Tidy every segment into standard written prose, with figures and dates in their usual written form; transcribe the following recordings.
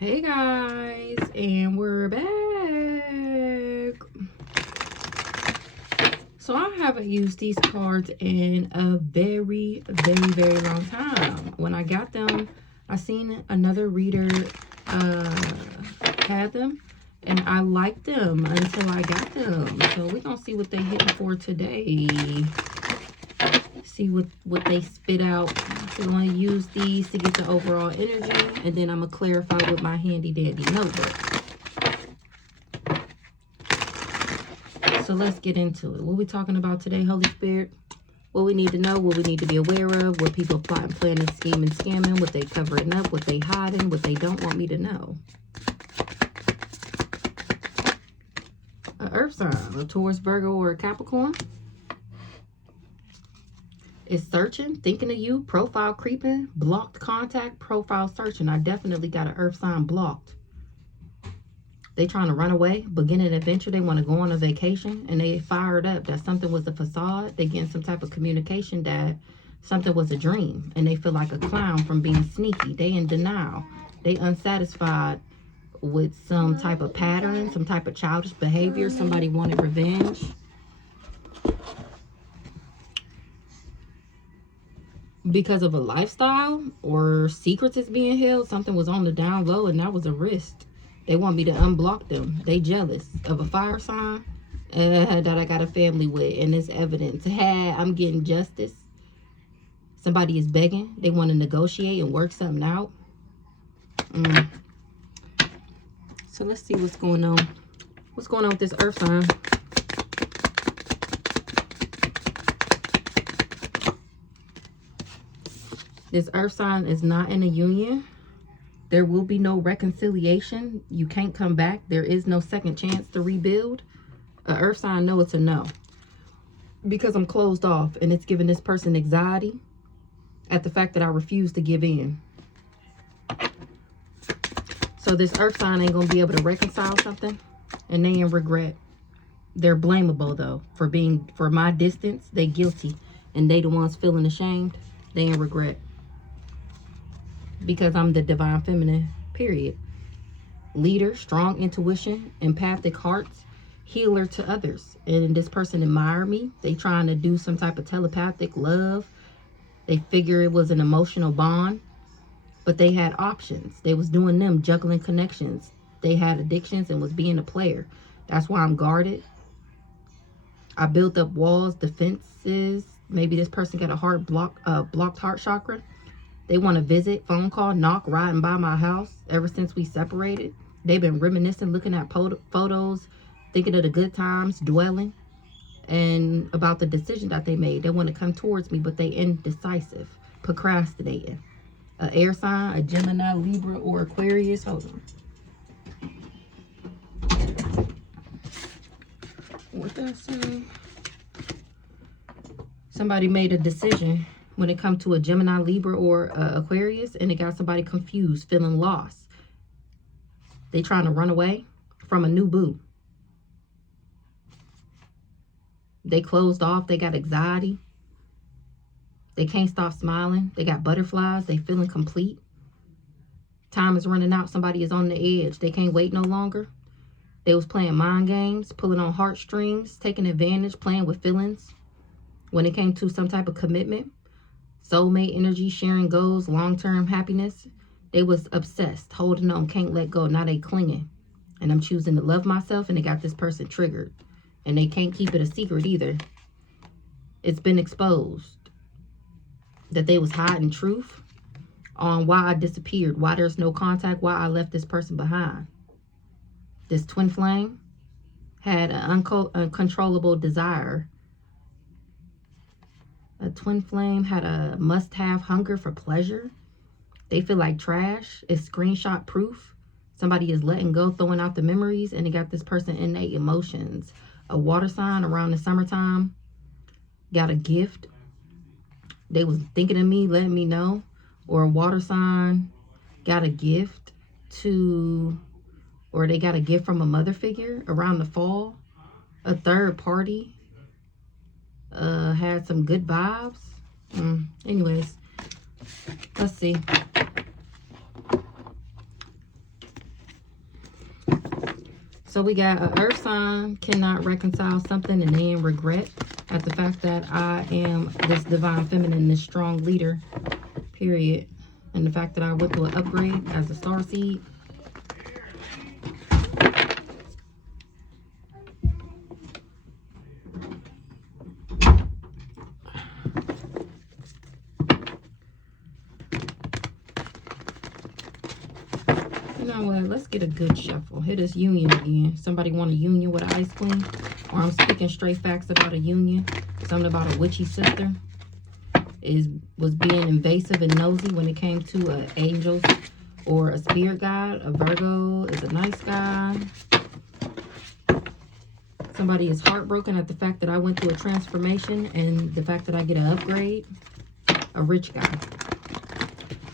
Hey guys, and we're back. So I haven't used these cards in a very long time. When I got them, I seen another reader had them, and I liked them until I got them. So we're gonna see what they hitting for today. See what they spit out. So I'm going to use these to get the overall energy, and then I'm going to clarify with my handy dandy notebook. So let's get into it. What we talking about today, Holy Spirit? What we need to know, what we need to be aware of, what people plotting, planning, scheming, scamming, what they covering up, what they hiding, what they don't want me to know. An earth sign, a Taurus, Virgo, or a Capricorn. Is searching, thinking of you, profile creeping, blocked contact, profile searching. I definitely got an earth sign blocked. They trying to run away, begin an adventure. They want to go on a vacation, and they fired up that something was a facade. They getting some type of communication that something was a dream, and they feel like a clown from being sneaky. They in denial. They unsatisfied with some type of pattern, some type of childish behavior. Somebody wanted revenge. Because of a lifestyle or secrets is being held, something was on the down low, and that was a risk. They want me to unblock them. They jealous of a fire sign that I got a family with, and it's evidence. I'm getting justice. Somebody is begging. They want to negotiate and work something out. So let's see what's going on. What's going on with this earth sign? This earth sign is not in a union. There will be no reconciliation. You can't come back. There is no second chance to rebuild. An earth sign, no, it's a no. Because I'm closed off, and it's giving this person anxiety at the fact that I refuse to give in. So this earth sign ain't going to be able to reconcile something, and they in regret. They're blamable, though, for my distance. They guilty, and they the ones feeling ashamed. They in regret. Because I'm the divine feminine, period. Leader, strong intuition, empathic hearts, healer to others. And this person admire me. They trying to do some type of telepathic love. They figure it was an emotional bond, but they had options. They was doing them, juggling connections. They had addictions and was being a player. That's why I'm guarded. I built up walls, defenses. Maybe this person got a blocked heart chakra. They want to visit, phone call, knock, riding by my house ever since we separated. They've been reminiscing, looking at photos, thinking of the good times, dwelling, and about the decision that they made. They want to come towards me, but they indecisive, procrastinating. An air sign, a Gemini, Libra, or Aquarius. Hold on. What that say? Somebody made a decision when it comes to a Gemini, Libra, or Aquarius, and it got somebody confused, feeling lost. They trying to run away from a new boo. They closed off. They got anxiety. They can't stop smiling. They got butterflies. They feeling complete. Time is running out. Somebody is on the edge. They can't wait no longer. They was playing mind games, pulling on heartstrings, taking advantage, playing with feelings. When it came to some type of commitment, soulmate energy, sharing goals, long-term happiness, they was obsessed, holding on, can't let go. Now they clinging. And I'm choosing to love myself, and they got this person triggered. And they can't keep it a secret either. It's been exposed that they was hiding truth on why I disappeared, why there's no contact, why I left this person behind. This twin flame had an uncontrollable desire. A twin flame had a must-have hunger for pleasure. They feel like trash. It's screenshot proof. Somebody is letting go, throwing out the memories, and they got this person innate emotions. A water sign around the summertime got a gift. They was thinking of me, letting me know. Or a water sign got a gift or they got a gift from a mother figure around the fall. A third party had some good vibes. Anyways, let's see. So we got an earth sign cannot reconcile something and then regret at the fact that I am this divine feminine, this strong leader, period. And the fact that I went through an upgrade as a star seed. You know what? Let's get a good shuffle. Hit us union again. Somebody want a union with an ice queen? Or I'm speaking straight facts about a union. Something about a witchy sister. Was being invasive and nosy when it came to an angel or a spirit guide. A Virgo is a nice guy. Somebody is heartbroken at the fact that I went through a transformation and the fact that I get an upgrade. A rich guy.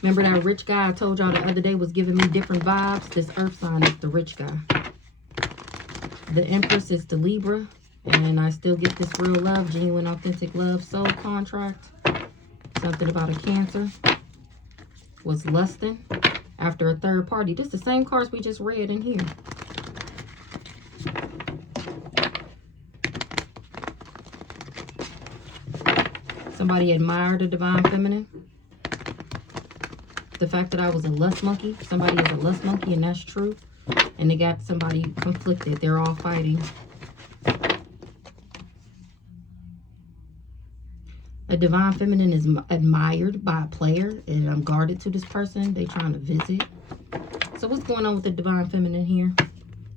Remember that rich guy I told y'all the other day was giving me different vibes? This earth sign is the rich guy. The Empress is the Libra. And I still get this real love, genuine, authentic love, soul contract. Something about a Cancer. Was lusting after a third party. This is the same cards we just read in here. Somebody admired a divine feminine. The fact that I was a lust monkey. Somebody is a lust monkey, and that's true. And they got somebody conflicted. They're all fighting. A divine feminine is admired by a player, and I'm guarded to this person. They trying to visit. So what's going on with the divine feminine here?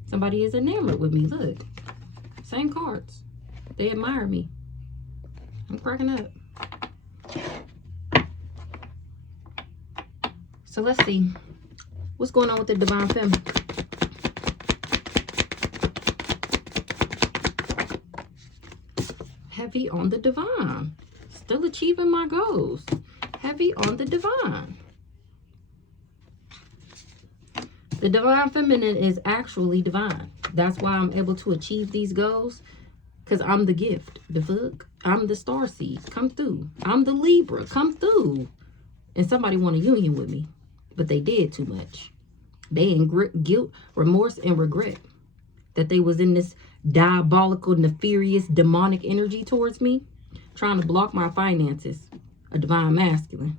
Somebody is enamored with me. Look. Same cards. They admire me. I'm cracking up. So let's see. What's going on with the divine feminine? Heavy on the divine. Still achieving my goals. Heavy on the divine. The divine feminine is actually divine. That's why I'm able to achieve these goals. Because I'm the gift. The fuck? I'm the star seed. Come through. I'm the Libra. Come through. And somebody want a union with me. But they did too much. They in guilt, remorse, and regret. That they was in this diabolical, nefarious, demonic energy towards me. Trying to block my finances. A divine masculine.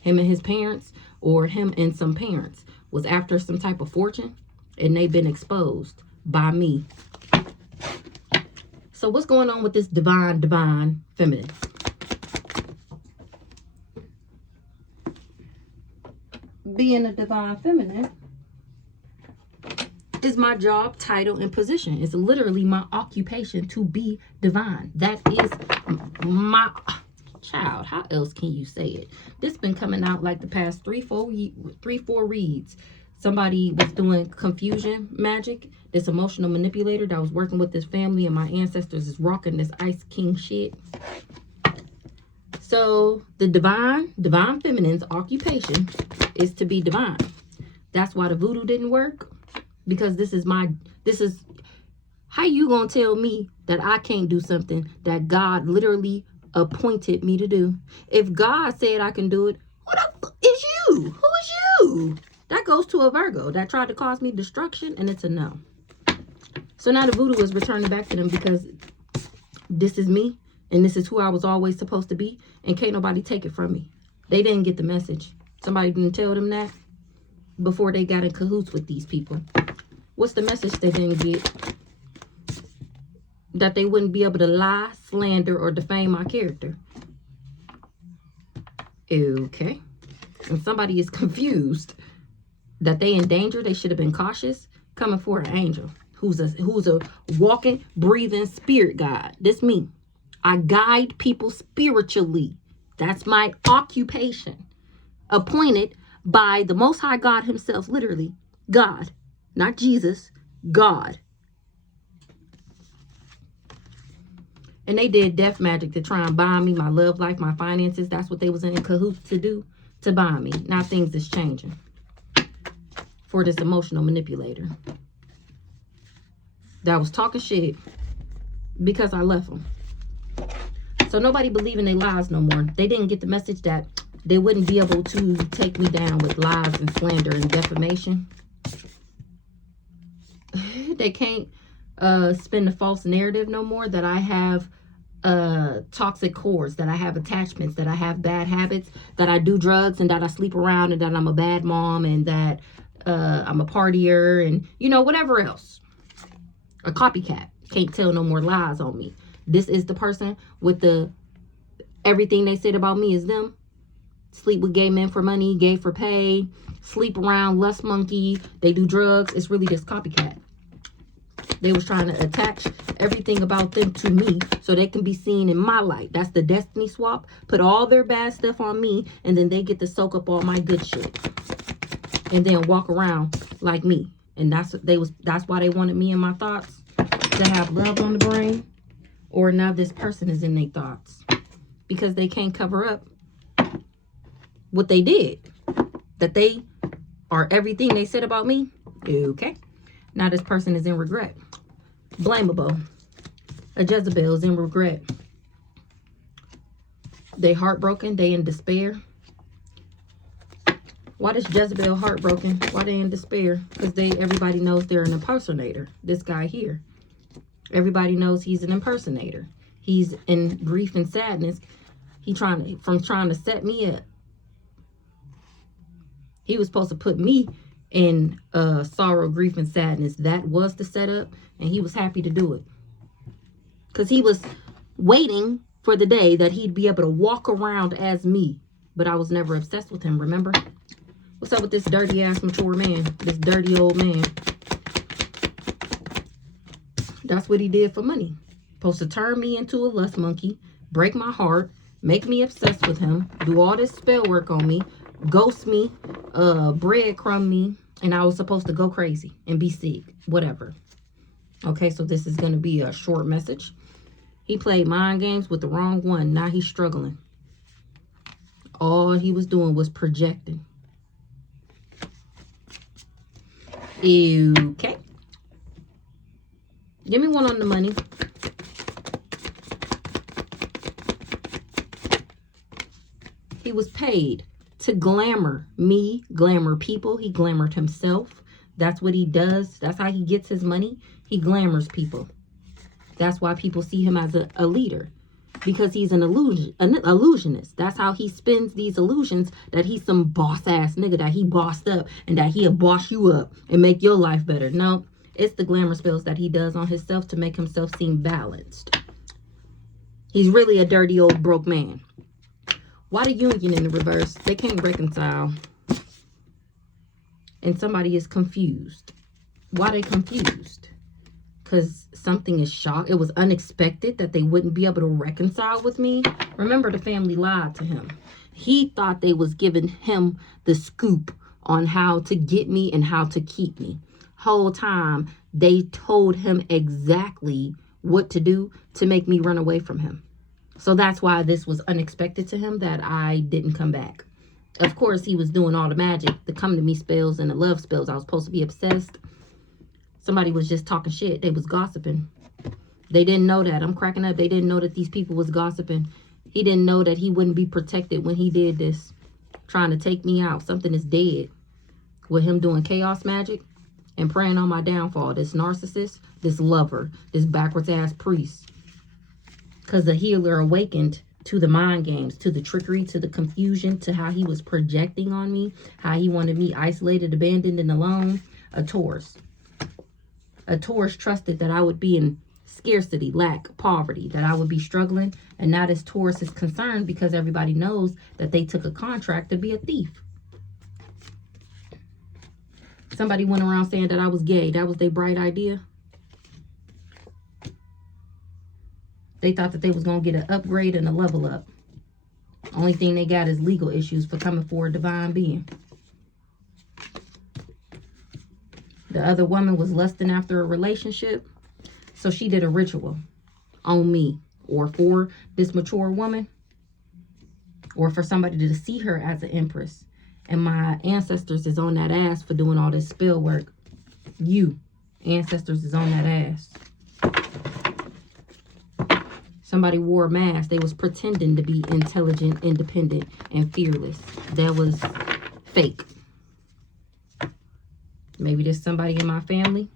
Him and his parents, or him and some parents, was after some type of fortune, and they've been exposed by me. So what's going on with this divine feminine? Being a divine feminine is my job, title, and position. It's literally my occupation to be divine. That is my child. How else can you say it? This been coming out like the past three, four reads. Somebody was doing confusion magic. This emotional manipulator that was working with this family, and my ancestors is rocking this Ice King shit. So the divine feminine's occupation is to be divine. That's why the voodoo didn't work. Because this is how you gonna tell me that I can't do something that God literally appointed me to do? If God said I can do it, who the fuck is you? Who is you? That goes to a Virgo that tried to cause me destruction, and it's a no. So now the voodoo is returning back to them because this is me, and this is who I was always supposed to be, and can't nobody take it from me. They didn't get the message. Somebody didn't tell them that before they got in cahoots with these people. What's the message they didn't get? That they wouldn't be able to lie, slander, or defame my character. Okay. And somebody is confused that they in danger. They should have been cautious. Coming for an angel who's a walking, breathing spirit guide. This me. I guide people spiritually. That's my occupation. Appointed by the Most High God himself, literally. God. Not Jesus. God. And they did death magic to try and buy me my love life, my finances. That's what they was in cahoots to do, to buy me. Now things is changing for this emotional manipulator that was talking shit because I left them. So nobody believed in their lies no more. They didn't get the message that they wouldn't be able to take me down with lies and slander and defamation. They can't spin the false narrative no more that I have toxic cores, that I have attachments, that I have bad habits, that I do drugs, and that I sleep around, and that I'm a bad mom, and that I'm a partier, and you know, whatever else. A copycat. Can't tell no more lies on me. This is the person with the everything they said about me is them. Sleep with gay men for money, gay for pay, sleep around, lust monkey, they do drugs. It's really just copycat. They was trying to attach everything about them to me so they can be seen in my light. That's the destiny swap. Put all their bad stuff on me, and then they get to soak up all my good shit. And then walk around like me. And that's why they wanted me in my thoughts, to have love on the brain. Or now this person is in their thoughts. Because they can't cover up what they did. That they are everything they said about me. Okay. Now this person is in regret. Blameable. A Jezebel is in regret. They heartbroken. They in despair. Why does Jezebel heartbroken? Why they in despair? Because everybody knows they're an impersonator. This guy here. Everybody knows he's an impersonator. He's in grief and sadness. He trying to set me up. He was supposed to put me in sorrow, grief, and sadness. That was the setup, and he was happy to do it. Because he was waiting for the day that he'd be able to walk around as me. But I was never obsessed with him, remember? What's up with this dirty-ass mature man? This dirty old man. That's what he did for money. Supposed to turn me into a lust monkey, break my heart, make me obsessed with him, do all this spell work on me, ghost me, breadcrumb me, and I was supposed to go crazy and be sick, whatever. Okay, so this is going to be a short message. He played mind games with the wrong one. Now he's struggling. All he was doing was projecting. Okay. Give me one on the money. He was paid to glamour me, glamour people. He glamored himself. That's what he does. That's how he gets his money. He glamours people. That's why people see him as a leader. Because he's an illusionist. That's how he spins these illusions that he's some boss-ass nigga, that he bossed up and that he'll boss you up and make your life better. No, it's the glamour spells that he does on himself to make himself seem balanced. He's really a dirty old broke man. Why the union in the reverse? They can't reconcile. And somebody is confused. Why they confused? Because something is shocked. It was unexpected that they wouldn't be able to reconcile with me. Remember, the family lied to him. He thought they was giving him the scoop on how to get me and how to keep me. Whole time, they told him exactly what to do to make me run away from him. So that's why this was unexpected to him, that I didn't come back. Of course, he was doing all the magic, the come to me spells and the love spells. I was supposed to be obsessed. Somebody was just talking shit. They was gossiping. They didn't know that. I'm cracking up. They didn't know that these people was gossiping. He didn't know that he wouldn't be protected when he did this. Trying to take me out. Something is dead. With him doing chaos magic and praying on my downfall. This narcissist, this lover, this backwards ass priest. Because the healer awakened to the mind games, to the trickery, to the confusion, to how he was projecting on me. How he wanted me isolated, abandoned, and alone. A Taurus. A Taurus trusted that I would be in scarcity, lack, poverty, that I would be struggling. And now this Taurus is concerned because everybody knows that they took a contract to be a thief. Somebody went around saying that I was gay. That was their bright idea. They thought that they was going to get an upgrade and a level up. Only thing they got is legal issues for coming for a divine being. The other woman was lusting after a relationship. So she did a ritual on me, or for this mature woman, or for somebody to see her as an empress. And my ancestors is on that ass for doing all this spell work. You, ancestors, is on that ass. Somebody wore a mask. They was pretending to be intelligent, independent, and fearless. That was fake. Maybe there's somebody in my family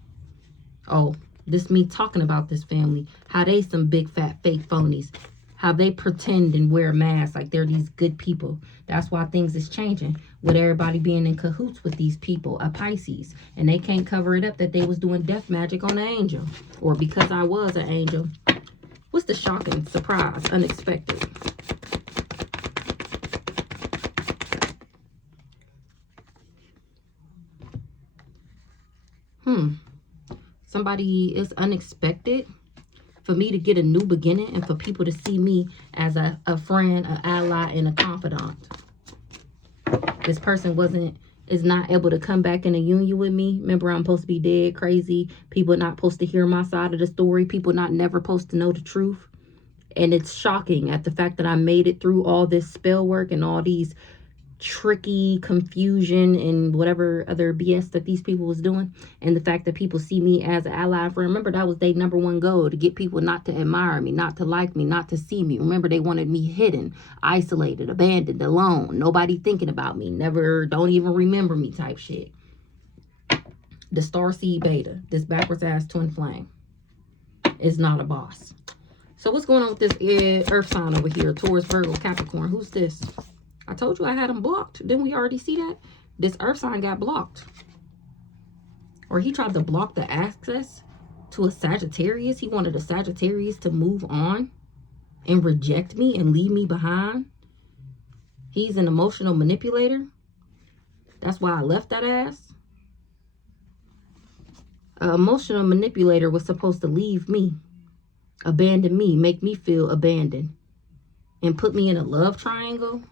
Oh, this me talking about this family. How they some big fat fake phonies. How they pretend and wear masks like they're these good people. That's why things is changing. With everybody being in cahoots with these people, a Pisces. And they can't cover it up that they was doing death magic on an angel. Or because I was an angel. What's the shocking, surprise, unexpected? Somebody is unexpected. For me to get a new beginning and for people to see me as a friend, an ally, and a confidant. This person is not able to come back in a union with me. Remember, I'm supposed to be dead, crazy. People not supposed to hear my side of the story. People not never supposed to know the truth. And it's shocking at the fact that I made it through all this spell work and all these tricky confusion and whatever other BS that these people was doing, and the fact that people see me as an ally friend. Remember, that was their #1 goal, to get people not to admire me, not to like me, not to see me. Remember, they wanted me hidden, isolated, abandoned, alone, nobody thinking about me, never, don't even remember me type shit. The Starseed Beta, this backwards ass twin flame, is not a boss. So what's going on with this earth sign over here? Taurus, Virgo, Capricorn. Who's this? I told you I had him blocked. Didn't we already see that? This earth sign got blocked. Or he tried to block the access to a Sagittarius. He wanted a Sagittarius to move on and reject me and leave me behind. He's an emotional manipulator. That's why I left that ass. An emotional manipulator was supposed to leave me, abandon me, make me feel abandoned, and put me in a love triangle.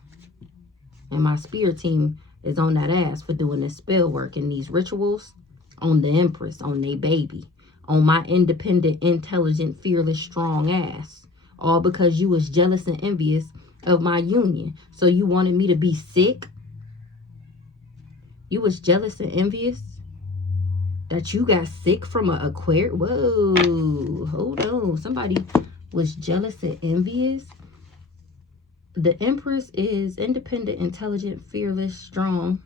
And my spirit team is on that ass for doing this spell work and these rituals on the Empress, on they baby, on my independent, intelligent, fearless, strong ass. All because you was jealous and envious of my union. So you wanted me to be sick? You was jealous and envious that you got sick from an Aquarius? Whoa, hold on. Somebody was jealous and envious? The Empress is independent, intelligent, fearless, strong.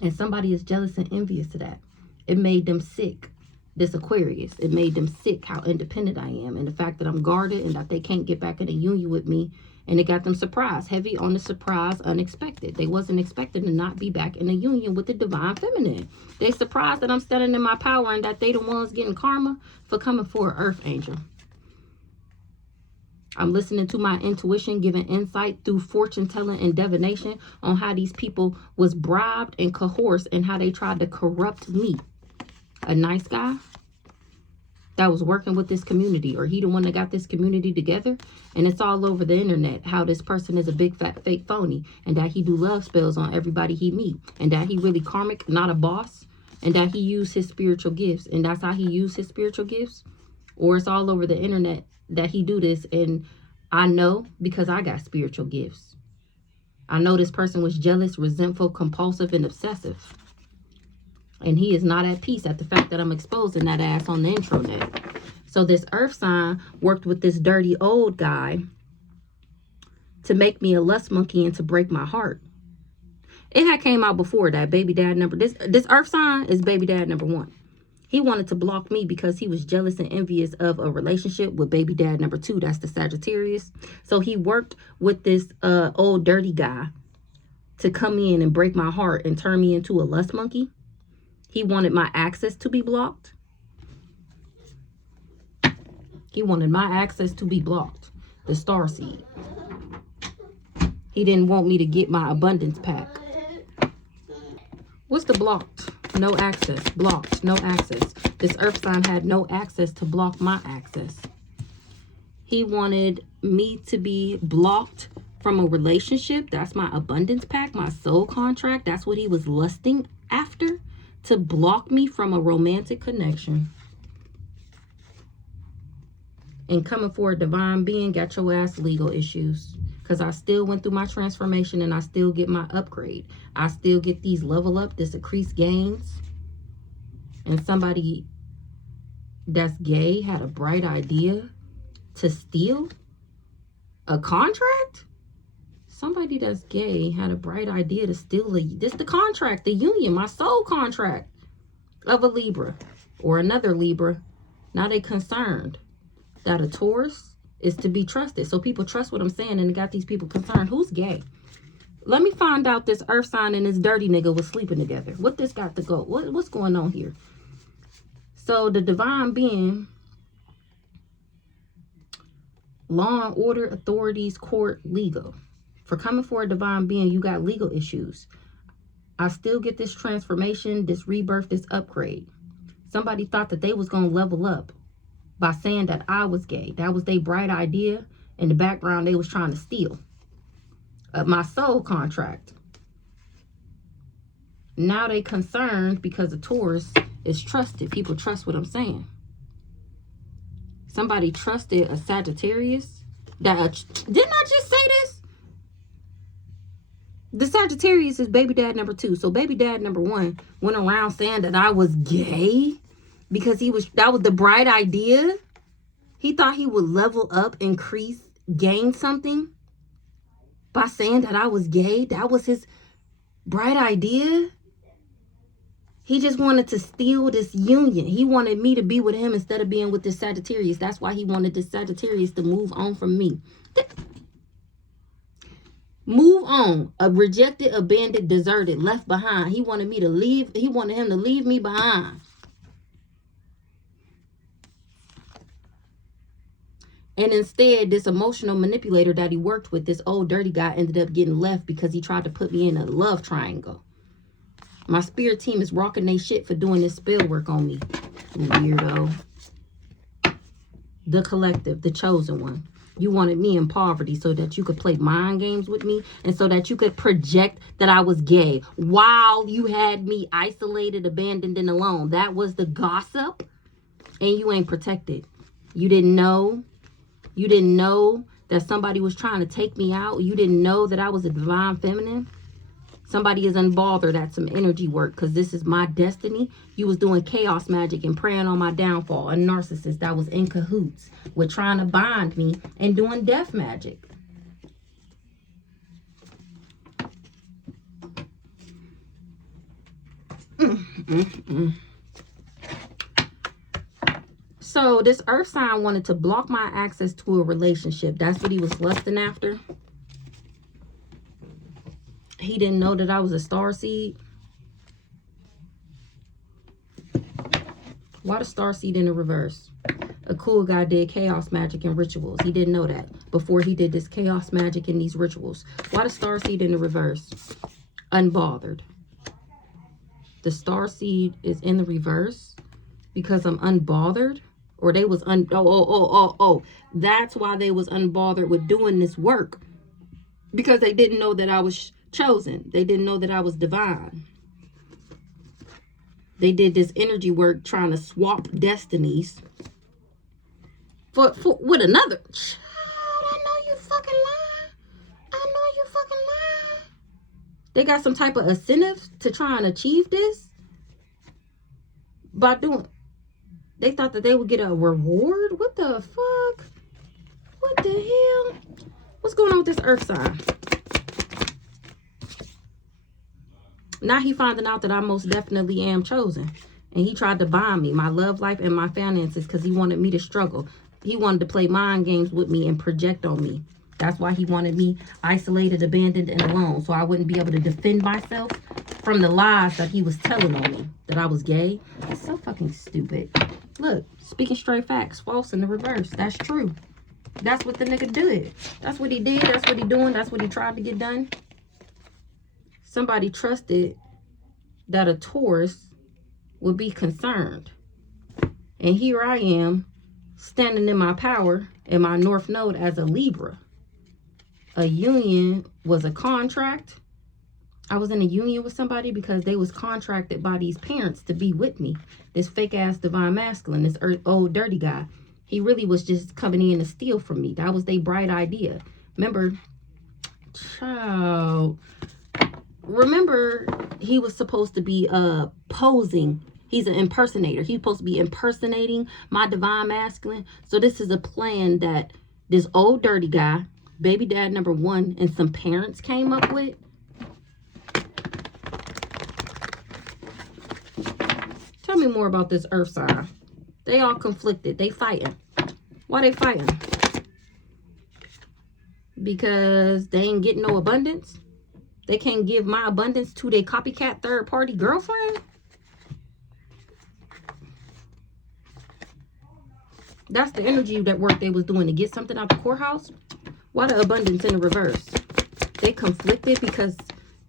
And somebody is jealous and envious of that. It made them sick. This Aquarius, it made them sick how independent I am. And the fact that I'm guarded and that they can't get back in a union with me. And it got them surprised. Heavy on the surprise, unexpected. They wasn't expecting to not be back in a union with the divine feminine. They surprised that I'm standing in my power and that they the ones getting karma for coming for an earth angel. I'm listening to my intuition, giving insight through fortune telling and divination on how these people was bribed and coerced and how they tried to corrupt me. A nice guy that was working with this community, or he the one that got this community together, and it's all over the internet how this person is a big fat fake phony, and that he do love spells on everybody he meet, and that he really karmic, not a boss, and that he used his spiritual gifts, and that's how he used his spiritual gifts. Or it's all over the internet that he do this, and I know because I got spiritual gifts. I know this person was jealous, resentful, compulsive, and obsessive. And he is not at peace at the fact that I'm exposing that ass on the intranet. So this earth sign worked with this dirty old guy to make me a lust monkey and to break my heart. It had came out before that. Baby dad number. This earth sign is baby dad #1. He wanted to block me because he was jealous and envious of a relationship with baby dad #2. That's the Sagittarius. So he worked with this old dirty guy to come in and break my heart and turn me into a lust monkey. He wanted my access to be blocked. He wanted my access to be blocked. The Starseed. He didn't want me to get my abundance pack. What's the blocked? No access. Blocked. No access. This earth sign had no access to block my access. He wanted me to be blocked from a relationship. That's my abundance pack, my soul contract. That's what he was lusting after. To block me from a romantic connection. And coming for a divine being got your ass legal issues. Because I still went through my transformation and I still get my upgrade. I still get these level up, this increased gains. And somebody that's gay had a bright idea to steal a contract? Somebody that's gay had a bright idea to steal the contract, the union, my soul contract. of a Libra or another Libra. Now they concerned that a Taurus is to be trusted. So people trust what I'm saying, and it got these people concerned. Who's gay? Let me find out this earth sign and this dirty nigga was sleeping together. What this got to go? What's going on here? So the divine being, law and order, authorities, court, legal. For coming for a divine being, you got legal issues. I still get this transformation, this rebirth, this upgrade. Somebody thought that they was going to level up by saying that I was gay. That was their bright idea. In the background, they was trying to steal my soul contract. Now they concerned because the Taurus is trusted. People trust what I'm saying. Somebody trusted a Sagittarius. Didn't I just say this? The Sagittarius is baby dad number 2. So baby dad number 1 went around saying that I was gay because that was the bright idea. He thought he would level up, increase, gain something by saying that I was gay. That was his bright idea. He just wanted to steal this union. He wanted me to be with him instead of being with this Sagittarius. That's why he wanted this Sagittarius to move on from me. Move on. A rejected, abandoned, deserted, left behind. He wanted me to leave. He wanted him to leave me behind. And instead, this emotional manipulator that he worked with, this old dirty guy, ended up getting left because he tried to put me in a love triangle. My spirit team is rocking their shit for doing this spell work on me. Weirdo. The collective, the chosen one. You wanted me in poverty so that you could play mind games with me and so that you could project that I was gay while you had me isolated, abandoned, and alone. That was the gossip. And you ain't protected. You didn't know. You didn't know that somebody was trying to take me out. You didn't know that I was a divine feminine. Somebody is unbothered at some energy work because this is my destiny. You was doing chaos magic and praying on my downfall. A narcissist that was in cahoots with trying to bind me and doing death magic. So this earth sign wanted to block my access to a relationship. That's what he was lusting after. He didn't know that I was a star seed. Why the star seed in the reverse? A cool guy did chaos magic and rituals. He didn't know that before he did this chaos magic and these rituals. Why the star seed in the reverse? Unbothered. The star seed is in the reverse because I'm unbothered. Or they was that's why they was unbothered with doing this work. Because they didn't know that I was chosen. They didn't know that I was divine. They did this energy work trying to swap destinies for with another. I know you fucking lying. I know you fucking lying. They got some type of incentive to try and achieve this by doing. They thought that they would get a reward. What the fuck? What the hell? What's going on with this earth sign? Now he finding out that I most definitely am chosen. And he tried to bind me, my love life and my finances, because he wanted me to struggle. He wanted to play mind games with me and project on me. That's why he wanted me isolated, abandoned, and alone. So I wouldn't be able to defend myself from the lies that he was telling on me. That I was gay. It's so fucking stupid. Look, speaking straight facts. False in the reverse. That's true. That's what the nigga did. That's what he did. That's what he doing. That's what he tried to get done. Somebody trusted that a Taurus would be concerned. And here I am standing in my power in my North Node as a Libra. A union was a contract. I was in a union with somebody because they was contracted by these parents to be with me. This fake ass divine masculine, this old dirty guy. He really was just coming in to steal from me. That was their bright idea. Remember, child. Remember, he was supposed to be posing. He's an impersonator. He's supposed to be impersonating my divine masculine. So this is a plan that this old dirty guy, baby dad number 1, and some parents came up with. Tell me more about this earth sign. They all conflicted. They fighting. Why they fighting? Because they ain't getting no abundance. They can't give my abundance to their copycat third-party girlfriend. That's the energy that work they was doing to get something out the courthouse. Why the abundance in the reverse? They conflicted because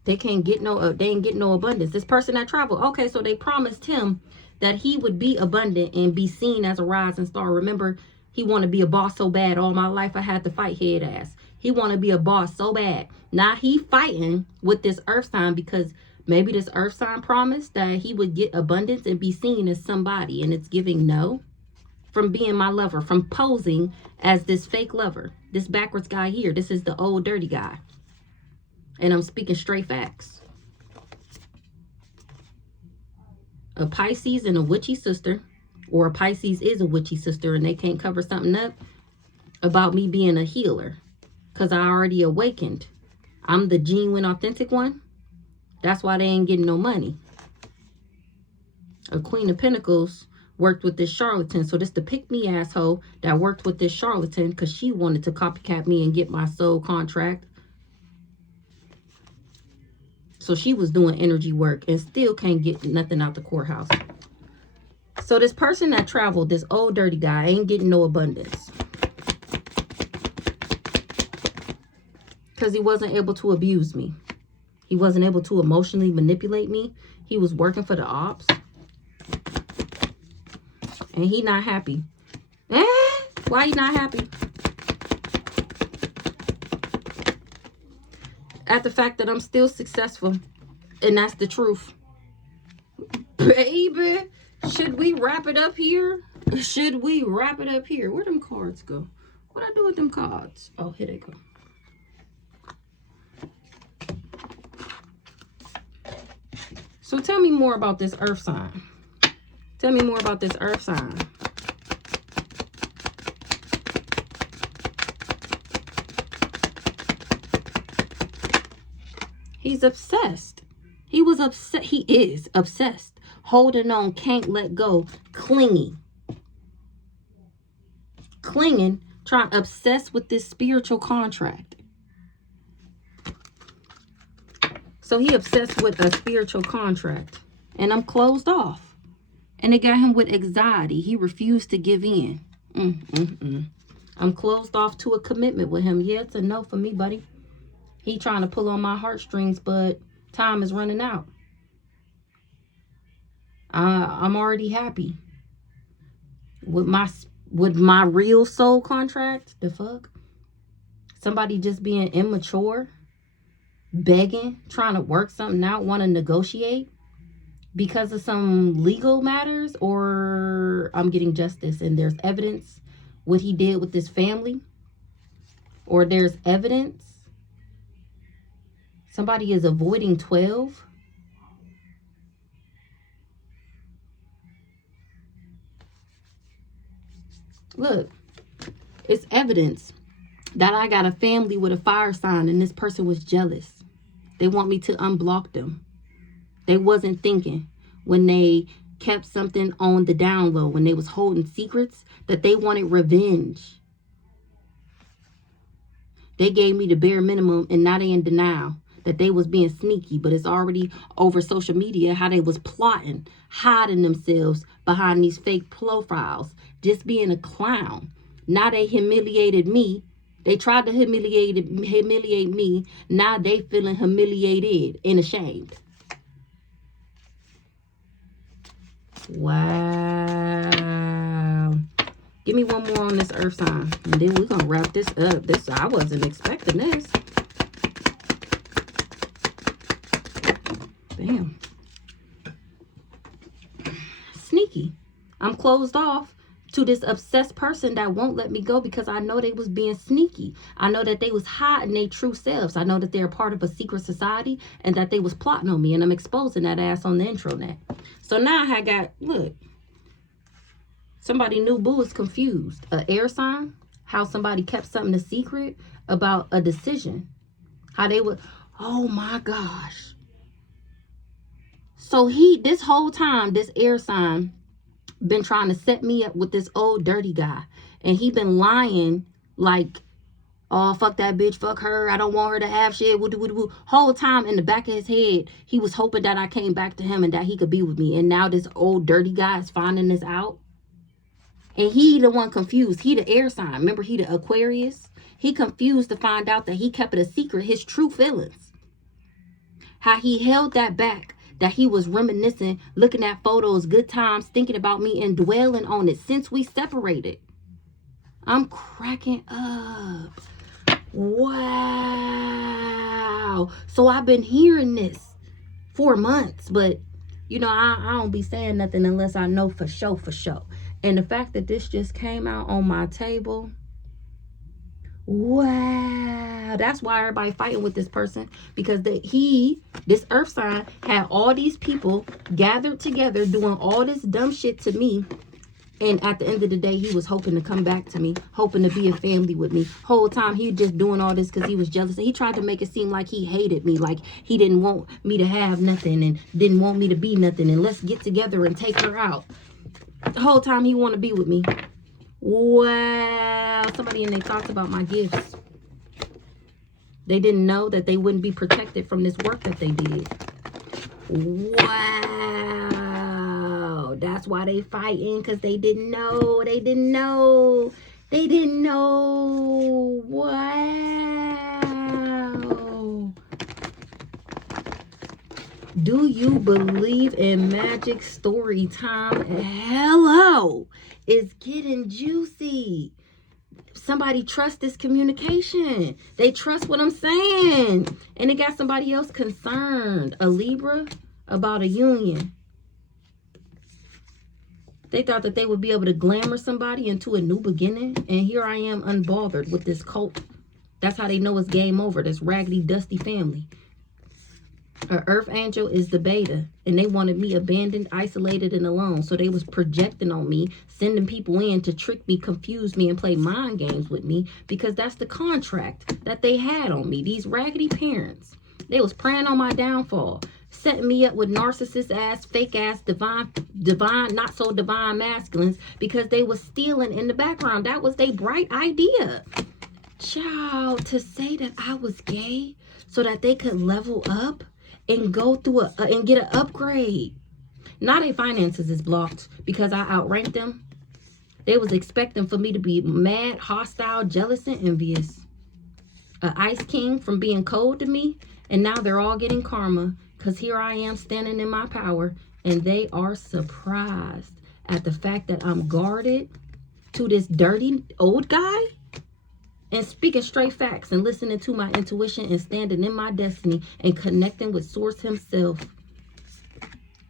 they can't get no, they ain't get no abundance. This person that traveled, okay, so they promised him that he would be abundant and be seen as a rising star. Remember, he wanted to be a boss so bad. All my life I had to fight head ass. He want to be a boss so bad. Now he fighting with this earth sign because maybe this earth sign promised that he would get abundance and be seen as somebody. And it's giving no from being my lover, from posing as this fake lover. This backwards guy here, this is the old dirty guy. And I'm speaking straight facts. A Pisces and a witchy sister, or a Pisces is a witchy sister and they can't cover something up about me being a healer. Because I already awakened. I'm the genuine, authentic one. That's why they ain't getting no money. A Queen of Pentacles worked with this charlatan. So this the pick-me asshole that worked with this charlatan because she wanted to copycat me and get my soul contract. So she was doing energy work and still can't get nothing out the courthouse. So this person that traveled, this old dirty guy, ain't getting no abundance. Because he wasn't able to abuse me. He wasn't able to emotionally manipulate me. He was working for the ops. And he not happy. Why he not happy? At the fact that I'm still successful. And that's the truth. Baby, should we wrap it up here? Should we wrap it up here? Where'd them cards go? What I do with them cards? Oh, here they go. So tell me more about this earth sign. Tell me more about this earth sign. He's obsessed. He was upset. He is obsessed. Holding on, can't let go, clingy. Clinging, trying to obsess with this spiritual contract. So he obsessed with a spiritual contract. And I'm closed off. And it got him with anxiety. He refused to give in. I'm closed off to a commitment with him. Yeah, it's a no for me, buddy. He trying to pull on my heartstrings, but time is running out. I'm already happy. With my real soul contract. The fuck? Somebody just being immature. Begging, trying to work something out, want to negotiate because of some legal matters, or I'm getting justice and there's evidence what he did with this family, or there's evidence somebody is avoiding 12. Look, it's evidence that I got a family with a fire sign and this person was jealous. They want me to unblock them. They wasn't thinking when they kept something on the down low, when they was holding secrets, that they wanted revenge. They gave me the bare minimum and now they in denial that they was being sneaky, but it's already over social media how they was plotting, hiding themselves behind these fake profiles, just being a clown. Now they humiliated me. They tried to humiliate me. Now they feeling humiliated and ashamed. Wow. Give me one more on this earth sign. And then we're going to wrap this up. I wasn't expecting this. Bam. Sneaky. I'm closed off to this obsessed person that won't let me go because I know they was being sneaky. I know that they was hiding their true selves. I know that they're part of a secret society and that they was plotting on me, and I'm exposing that ass on the intranet. So now I got, look, somebody new boo is confused. An air sign, how somebody kept something a secret about a decision. How they would, oh my gosh. So this whole time, this air sign been trying to set me up with this old dirty guy. And he been lying like, oh, fuck that bitch, fuck her, I don't want her to have shit, woo. Whole time in the back of his head, he was hoping that I came back to him and that he could be with me. And now this old dirty guy is finding this out. And he the one confused. He the air sign. Remember, he the Aquarius. He confused to find out that he kept it a secret, his true feelings. How he held that back, that he was reminiscing, looking at photos, good times, thinking about me and dwelling on it since we separated. I'm cracking up. Wow. So I've been hearing this for months, but you know, I don't be saying nothing unless I know for sure. And the fact that this just came out on my table, wow, that's why everybody fighting with this person, because this earth sign had all these people gathered together doing all this dumb shit to me. And at the end of the day, he was hoping to come back to me, hoping to be a family with me. Whole time he just doing all this because he was jealous. He tried to make it seem like he hated me, like he didn't want me to have nothing and didn't want me to be nothing, and let's get together and take her out. The whole time he want to be with me. Wow. Somebody in their thoughts about my gifts. They didn't know that they wouldn't be protected from this work that they did. Wow. That's why they fighting, because they didn't know. They didn't know. Wow. Do you believe in magic? Story time? Hello. It's getting juicy. Somebody trust this communication. They trust what I'm saying. And it got somebody else concerned. A Libra, about a union. They thought that they would be able to glamour somebody into a new beginning. And here I am unbothered with this cult. That's how they know it's game over. This raggedy, dusty family. An earth angel is the beta, and they wanted me abandoned, isolated, and alone. So they was projecting on me, sending people in to trick me, confuse me, and play mind games with me, because that's the contract that they had on me. These raggedy parents, they was preying on my downfall, setting me up with narcissist ass, fake ass, divine, not so divine masculines, because they was stealing in the background. That was their bright idea. Child, to say that I was gay so that they could level up and go through and get an upgrade. Now their finances is blocked because I outranked them. They was expecting for me to be mad, hostile, jealous, and envious. An ice king from being cold to me, and now they're all getting karma, because here I am standing in my power, and they are surprised at the fact that I'm guarded to this dirty old guy. And speaking straight facts and listening to my intuition and standing in my destiny and connecting with Source himself.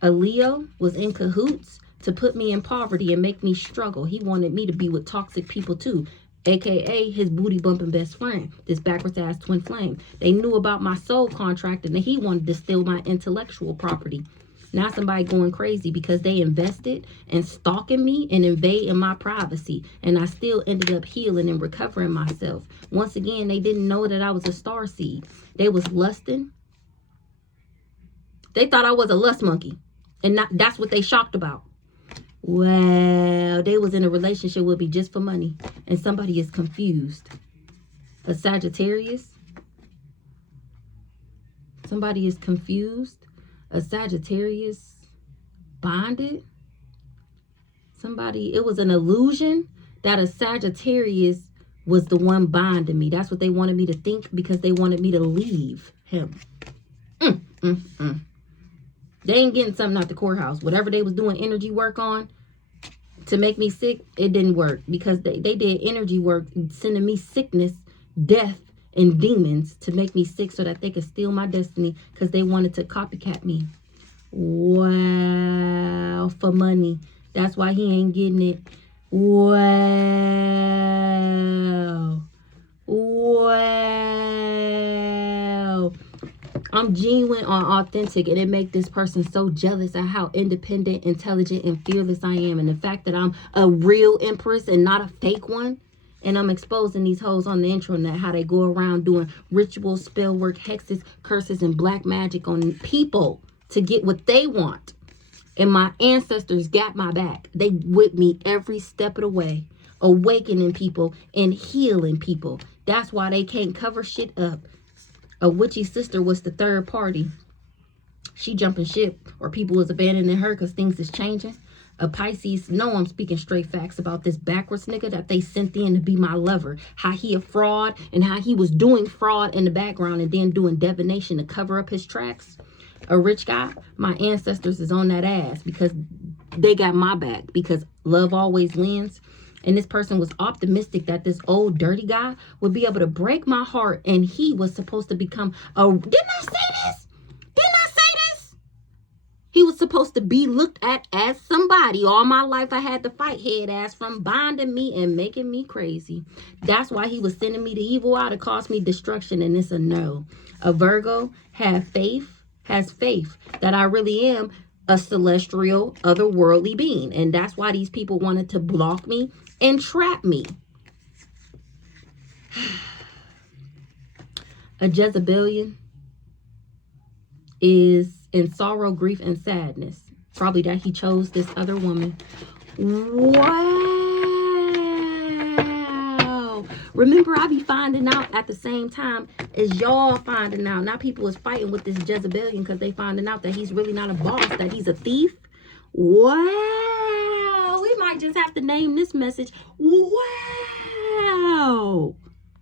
A Leo was in cahoots to put me in poverty and make me struggle. He wanted me to be with toxic people too, aka his booty bumping best friend, this backwards ass twin flame. They knew about my soul contract, and he wanted to steal my intellectual property. Now somebody going crazy because they invested and stalking me and invading my privacy. And I still ended up healing and recovering myself. Once again, they didn't know that I was a star seed. They was lusting. They thought I was a lust monkey. And that's what they shocked about. Well, they was in a relationship with me just for money. And somebody is confused. A Sagittarius. Somebody is confused. A Sagittarius bonded. Somebody, it was an illusion that a Sagittarius was the one bonding me. That's what they wanted me to think, because they wanted me to leave him. They ain't getting something out the courthouse. Whatever they was doing energy work on to make me sick, it didn't work, because they did energy work sending me sickness, death, and demons to make me sick so that they could steal my destiny, because they wanted to copycat me. Wow. For money. That's why he ain't getting it. Wow. Wow. I'm genuine or authentic, and it make this person so jealous at how independent, intelligent, and fearless I am. And the fact that I'm a real empress and not a fake one. And I'm exposing these hoes on the intranet, how they go around doing rituals, spell work, hexes, curses, and black magic on people to get what they want. And my ancestors got my back. They with me every step of the way, awakening people and healing people. That's why they can't cover shit up. A witchy sister was the third party. She jumping ship, or people is abandoning her because things is changing. A Pisces, no, I'm speaking straight facts about this backwards nigga that they sent in to be my lover. How he a fraud and how he was doing fraud in the background and then doing divination to cover up his tracks. A rich guy, my ancestors is on that ass because they got my back, because love always wins. And this person was optimistic that this old dirty guy would be able to break my heart, and he was supposed to become a, didn't I say this? Didn't I say this? He was supposed to be looked at as somebody. All my life I had to fight head ass from binding me and making me crazy. That's why he was sending me the evil out to cause me destruction, and it's a no. A Virgo has faith that I really am a celestial, otherworldly being. And that's why these people wanted to block me and trap me. A Jezebelian is in sorrow, grief, and sadness. Probably that he chose this other woman. Wow. Remember, I be finding out at the same time as y'all finding out. Now people is fighting with this Jezebelian because they finding out that he's really not a boss, that he's a thief. Wow. We might just have to name this message, wow.